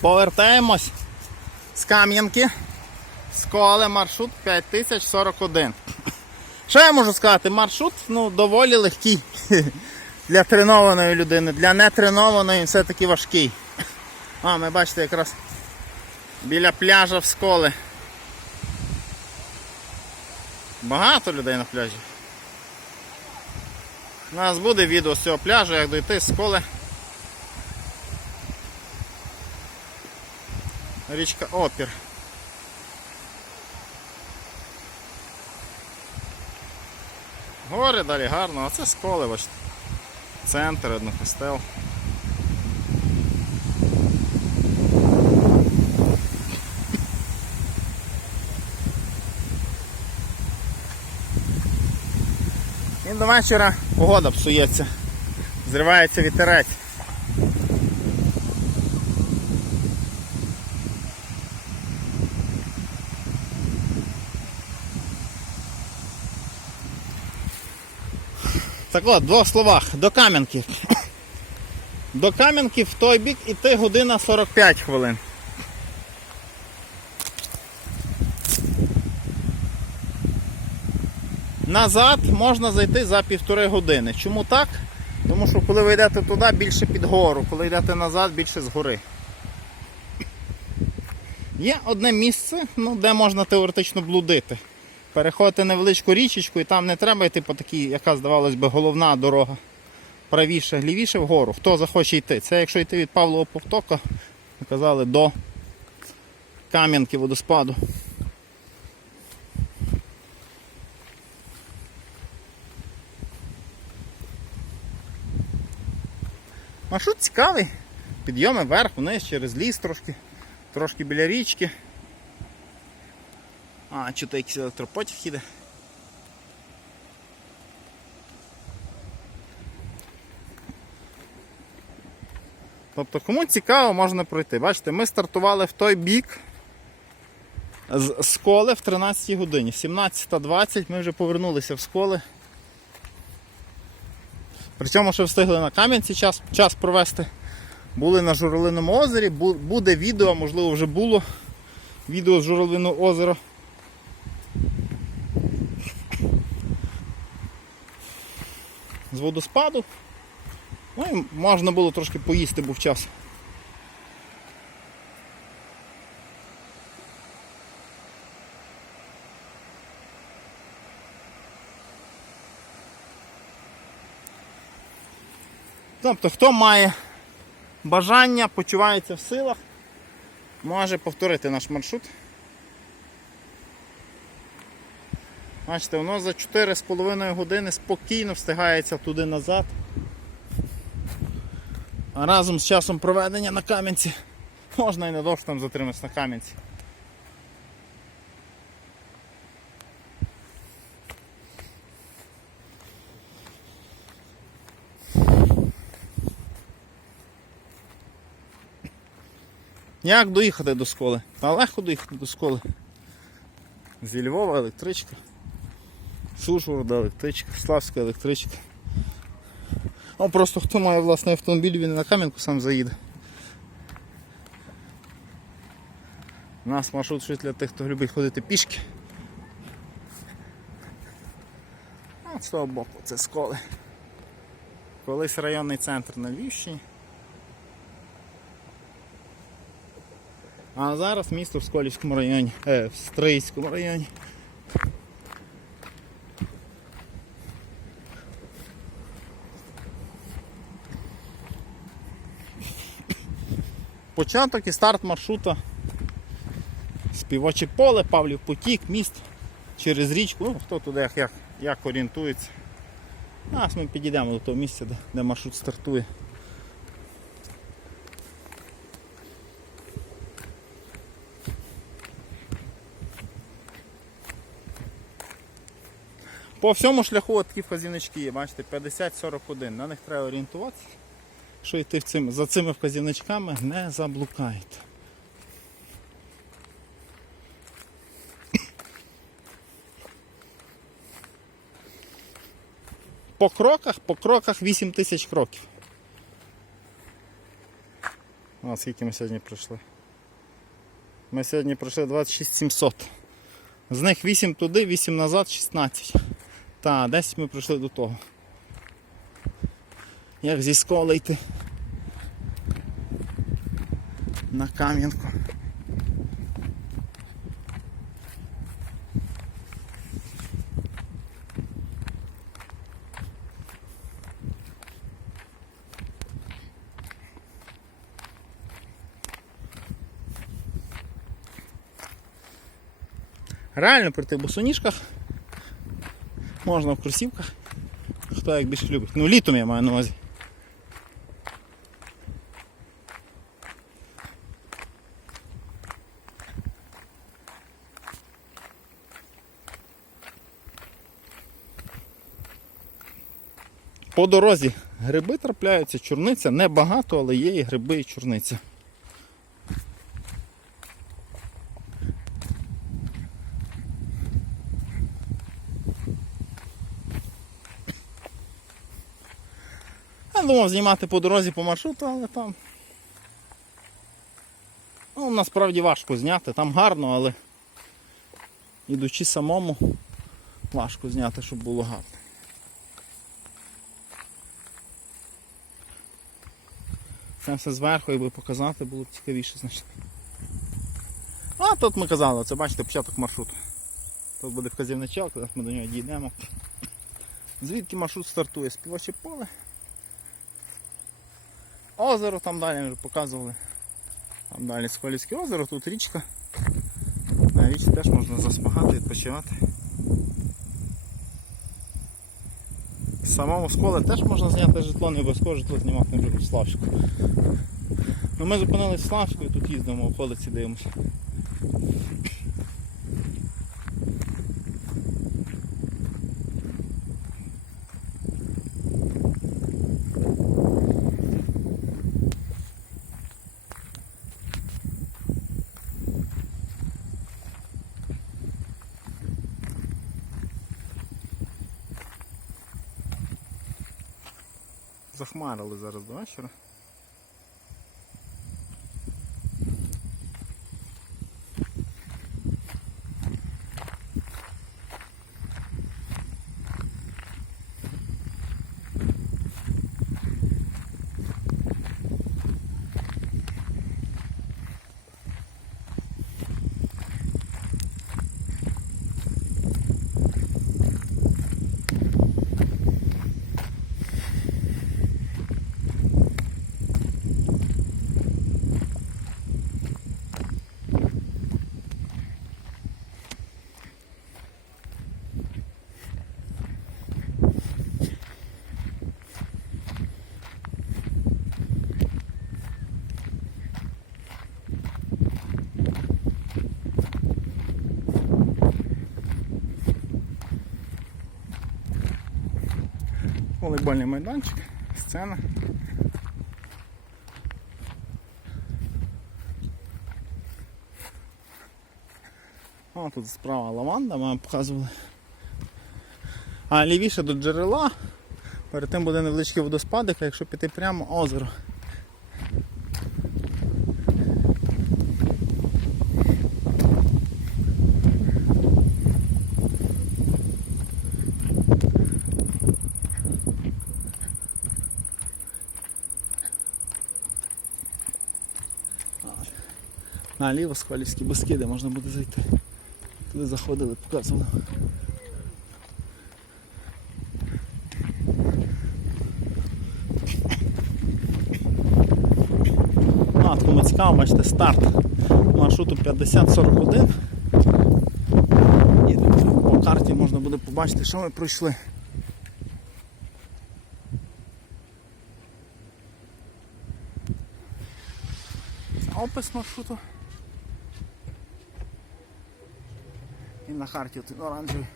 Повертаємось з Кам'янки. З коле маршрут 5041. Що я можу сказати? Маршрут ну, доволі легкий для тренованої людини, для нетренованої все-таки важкий. А, ми бачите якраз біля пляжа в сколи. Багато людей на пляжі. У нас буде відео з цього пляжу, як дойти з сколи. Річка Опір. Гори далі гарно, а це сколи. Центр, одно костел. І до вечора погода псується. Зривається вітерець. Так от, в двох словах, до Кам'янки. До Кам'янки в той бік іти година 45 хвилин. Назад можна зайти за півтори години. Чому так? Тому що коли ви йдете туди, більше під гору, коли йдете назад, більше згори. Є одне місце, ну, де можна теоретично блудити. Переходити невеличку річечку і там не треба йти по такій, яка здавалось би, головна дорога. Правіше, лівіше вгору. Хто захоче йти. Це якщо йти від Павлового повтока, казали, до Кам'янки водоспаду. Маршрут цікавий. Підйоми вверх, вниз, через ліс трошки, трошки біля річки. А, чути якийсь електропотяг їде. Тобто, кому цікаво, можна пройти. Бачите, ми стартували в той бік з сколи в 13 годині. 17.20 ми вже повернулися в сколи. При цьому ще встигли на Кам'янці час, час провести. Були на Журавлиному озері, буде відео, можливо вже було відео з Журавлиного озера. З водоспаду. Ну і можна було трошки поїсти, був час. Тобто, хто має бажання, почувається в силах, може повторити наш маршрут. Бачите, воно за 4,5 години спокійно встигається туди назад. А разом з часом проведення на Кам'янці можна і не довше там затриматися на Кам'янці. Як доїхати до школи? Та легко доїхати до школи. Зі Львова електричка. З електричка, Славська електричка. Ну просто хто має власний автомобіль, він на Кам'янку сам заїде. У нас маршрут щось для тих, хто любить ходити пішки. А з того боку це сколи. Колись районний центр на Львівщині. А зараз місто в Сколівському районі, е, в Стрийському районі. Початок і старт маршрута. Співоче поле, Павлів потік, міст через річку. Ну, хто туди як, як, як орієнтується. Зараз ми підійдемо до того місця, де, де маршрут стартує. По всьому шляху такі вказівнички є, бачите, 50-41. На них треба орієнтуватися. Що йти цим, за цими вказівничками не заблукаєте. По кроках, по кроках 8 тисяч кроків. А скільки ми сьогодні пройшли? Ми сьогодні пройшли 26 700. З них 8 туди, 8 назад, 16. Та, 10 ми пройшли до того. Як зі сколи йти. На Кам'янку. Реально прийти в босоніжках. Можна в кросівках. Хто як більше любить. Ну літом я маю на увазі. По дорозі гриби трапляються, чорниця небагато, але є і гриби, і чорниця. Я думав знімати по дорозі по маршруту, але там. Ну, насправді важко зняти, там гарно, але ідучи самому, важко зняти, щоб було гарно. Це все зверху, якби показати, було б цікавіше значно. А тут ми казали, це бачите початок маршруту. Тут буде вказівничок, зараз ми до нього дійдемо. Звідки маршрут стартує? Співоче поле. Озеро там далі ми вже показували. Там далі Сколівське озеро, тут річка. На річці теж можна заспагати, відпочивати. З Самому сколе теж можна зняти житло, не обов'язково житло знімати вже в Славську. Ну ми зупинились в Славську і тут їздимо, околиці дивимося. Захмарили зараз до вечора. Волейбольний майданчик, сцена. О, тут справа лаванда, ми вам показували. А лівіше до джерела. Перед тим буде невеличкий водоспадик, а якщо піти прямо озеро. Наліво Сквалівські Бескиди можна буде зайти. Туди заходили, показували. А, кому цікаво, бачите, старт маршруту 5041. І по карті можна буде побачити, що ми пройшли. Опис маршруту. І на тут оранжевий